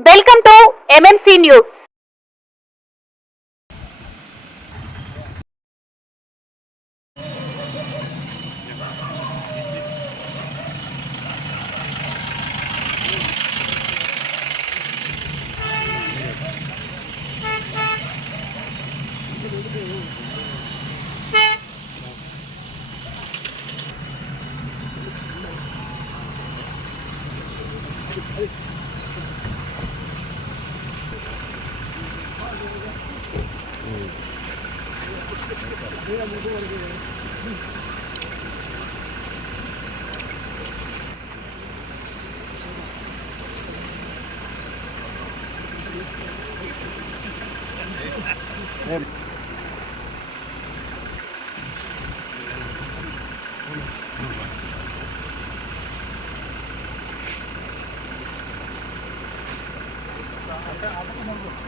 Welcome to MMC news 아까 아까 먹은 거.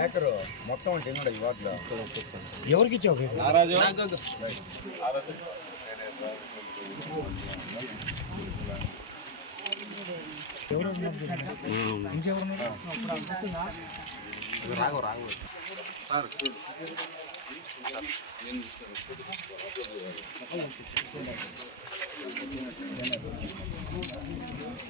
Acre మొత్తం అంటే ఎన్నడ ఈ వాటిలో? ఎవరికి ఇచ్చావు రాఘవ రాఘవ డబ్బులు ఇస్తుంది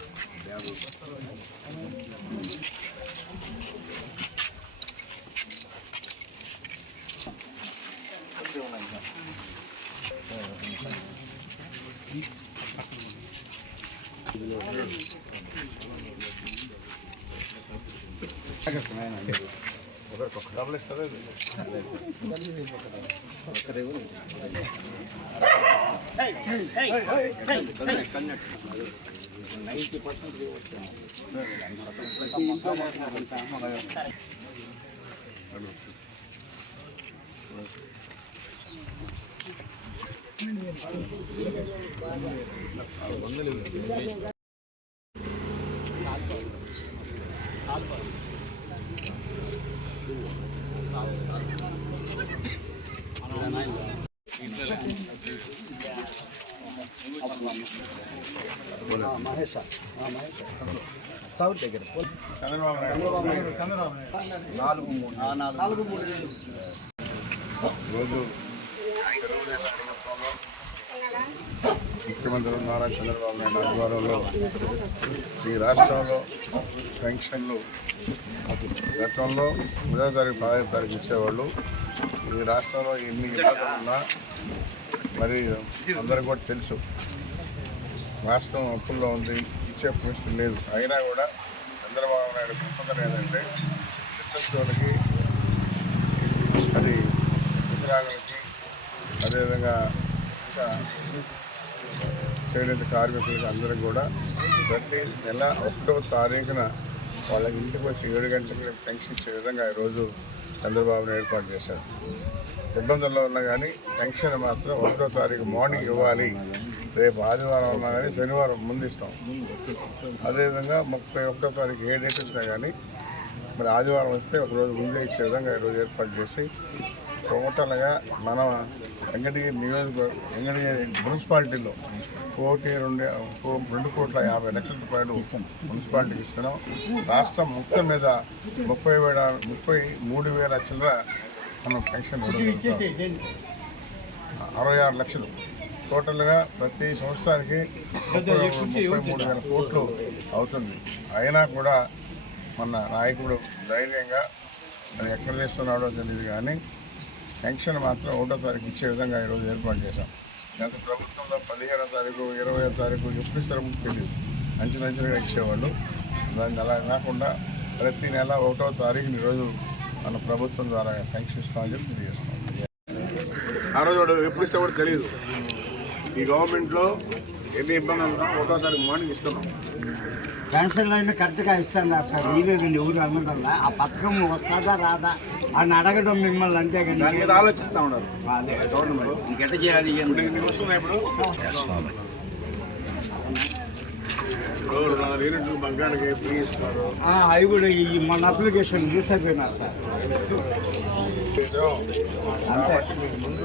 నైంటీ పర్సెంట్ మహేష్ సౌత్ దగ్గర చంద్రబాబు నాయుడు నాలుగు మూడు నాలుగు మూడు రోజు ముఖ్యమంత్రి నారా చంద్రబాబు నాయుడు ఆధ్వర్యంలో ఈ రాష్ట్రంలో పెన్షన్లు గతంలో మూడో తారీఖు పదహైదు తారీఖు ఇచ్చేవాళ్ళు. ఈ రాష్ట్రంలో ఎన్ని ఇబ్బందులు ఉన్నా మరి అందరికీ కూడా తెలుసు. రాష్ట్రం అప్పుల్లో ఉంది ఇచ్చే పరిస్థితి లేదు. అయినా కూడా చంద్రబాబు నాయుడు గొప్పతనం ఏంటంటే నిత్యంతోలకి అది వికలాంగులకి అదేవిధంగా ఇంకా చేనేత కార్మికులకి అందరికి కూడా ప్రతి నెల ఒకటో తారీఖున వాళ్ళకి ఇంటికి వచ్చి ఏడు గంటలకు పెన్షన్ ఇచ్చే విధంగా ఈరోజు చంద్రబాబును ఏర్పాటు చేశారు. ఇబ్బందుల్లో ఉన్నా కానీ పెన్షన్ మాత్రం ఒకటో తారీఖు మార్నింగ్ ఇవ్వాలి. రేపు ఆదివారం ఉన్నా కానీ శనివారం ముందు ఇస్తాం. అదేవిధంగా ముప్పై ఒకటో తారీఖు ఏ డేట్ వచ్చినా కానీ మరి ఆదివారం వస్తే ఒక రోజు ముందే ఇచ్చే విధంగా ఈరోజు ఏర్పాటు చేసి టోటల్గా మన వెంకటగిరి నియోజక వెంకటగిరి మున్సిపాలిటీలో కోటి రెండు కో- రెండు కోట్ల యాభై లక్షల రూపాయలు మున్సిపాలిటీకి ఇస్తున్నాం. రాష్ట్రం మొత్తం మీద ముప్పై వేల ముప్పై మూడు వేల చిల్లర మనం పెన్షన్ అరవై ఆరు లక్షలు. టోటల్గా ప్రతి సంవత్సరానికి ముప్పై ముప్పై మూడు వేల కోట్లు అవుతుంది. అయినా కూడా మన నాయకుడు ధైర్యంగా అది ఎక్కడ చేస్తున్నాడో తెలియదు కానీ పెన్షన్ మాత్రం ఒకటో తారీఖు ఇచ్చే విధంగా ఈరోజు ఏర్పాటు చేశాం. గత ప్రభుత్వంలో పదిహేనో తారీఖు ఇరవై తారీఖు ఎప్పుడు ఇస్తారో తెలియదు. తెలియదు మంచిగా ఇచ్చేవాళ్ళు. దాన్ని అలా కాకుండా ప్రతి నెల ఒకటో తారీఖుని ఈరోజు మన ప్రభుత్వం ద్వారా పెన్షన్ ఇస్తామని చెప్పి తెలియజేస్తాం ఆ రోజు వాడు ఎప్పుడు ఇస్తే కూడా తెలియదు. ఈ గవర్నమెంట్లో ఎన్ని ఇబ్బందులు ఉన్నా ఒకటో తారీఖు మార్నింగ్ ఇస్తున్నాం. పెన్షన్లు అన్నీ కరెక్ట్గా ఇస్తున్నారు సార్. లేదండి ఊరు అందడంలా ఆ పథకం వస్తుందా రాదా? అని అడగడం మిమ్మల్ని దాని మీద ఆలోచిస్తూ ఉన్నారు. గవర్నమెంట్ చేయాలి? అవి కూడా ఈ మన అప్లికేషన్ మిస్ అయిపోయినారు సార్. ముందు